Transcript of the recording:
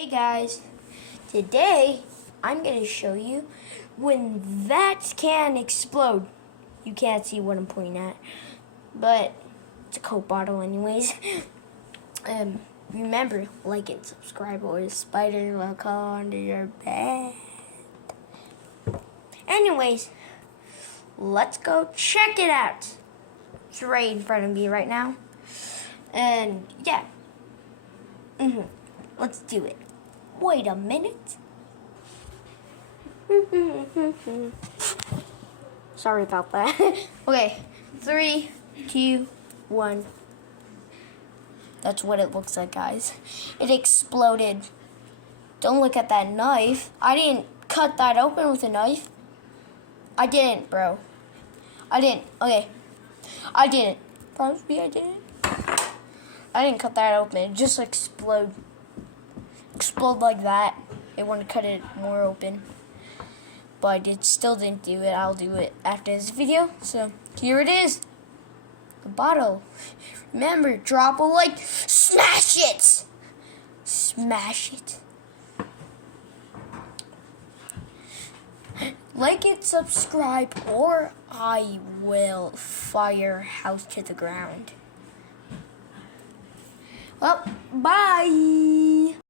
Hey guys, today I'm going to show you when that can explode. You can't see what I'm pointing at, but it's a Coke bottle anyways. Remember, like and subscribe or the spider will crawl under your bed. Anyways, let's go check it out. It's right in front of me right now. And yeah, let's do it. Wait a minute. Sorry about that. Okay, 3, 2, 1. That's what it looks like, guys. It exploded. Don't look at that knife. I didn't cut that open with a knife. I didn't, bro. I didn't. Okay. I didn't. Promise me I didn't. I didn't cut that open. It just explode like that. It wanted to cut it more open. But it still didn't do it. I'll do it after this video. So here it is. The bottle. Remember, drop a like. Smash it. Smash it. Like it, subscribe, or I will fire house to the ground. Well, bye.